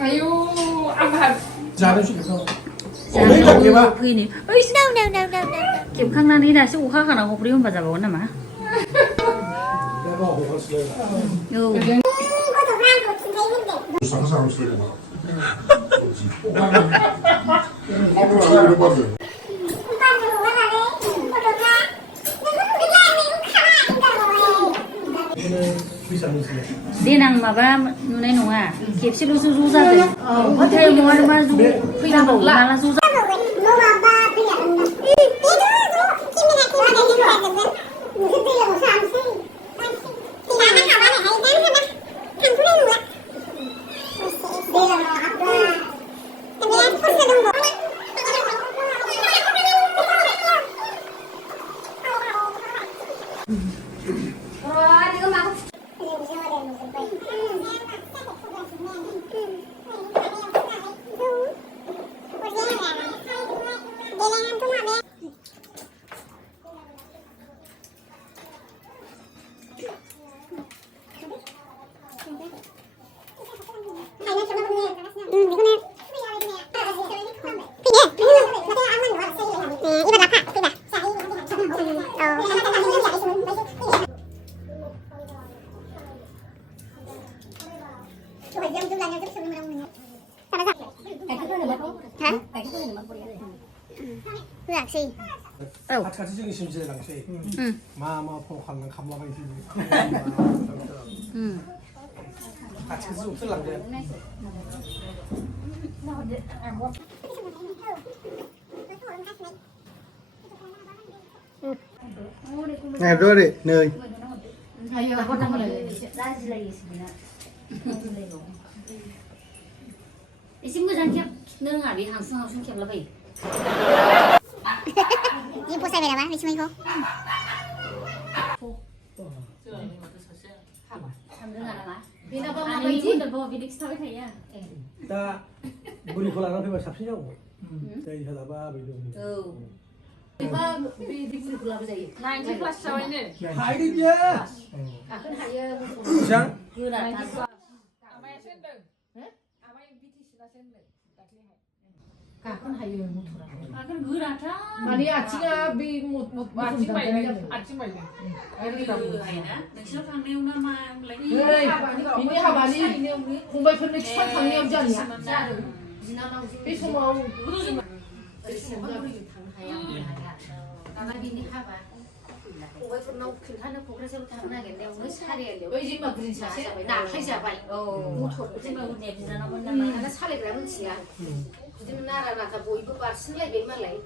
Ayo, angkat. Jangan suka. फैनि ओइ खेबखांनानै दासो अखा हाखाना हब्रै होनबा जाबावगोन नामा औ 상상을 쓰는 거야. 아무나 이런 말을. देनां माबा नुनाय नङा खेबसेल'सो ज' जादों ओमफ्राय मा ज' फैनांगौ माला ज' 같이 저기 심지어랑시. 마마 포함한 감마가 있지. 같이 좀 쓸랑데. Ngày rồi đi, nơi. एसे मोजां खेब नों आहा बे हांसो खेबलाबायो 이 보살베 나마 미치마이고 सानदों नामा बेनाबा माबायदि होनदों बिदि खिथाबाय थायो दा बुरिखौ लानानै फैबा साबसिन जागौ दै होलाबा बेदि औ बेबा बिदि बुरिखौ लाबो जायो 90 plus जाबायनो हायदिया गाखोनो हायो बेसेबां गोरा आमाया सेनदों आमाया बिटिसिना सेनदों दाख्लैहाय गाखोनो हायो मथरा गाखोनो गोराथार माने आथिङा बे आथिं बायदों हायोना नोंसोर थांनायाव ना मालाय बिनि हाबानि फंबायफोरनो खिथानो थांनायाव जानिया बे समाव थांनो हाया दाना बिनि हाबा फंबायफोरनाव खिन्थानो क'क्राझाराव थांनो नागिरनायावनो सारियालियाव बै जेनेबा ग्रिन सासे नारखाय जाबाय मथरखौ जेनेबा उरनाया बिनानावमोन नामा दाना सालायग्रा मिथिया बिदिनो नारा नाथा बयबो बारसिनलायबाय मालाय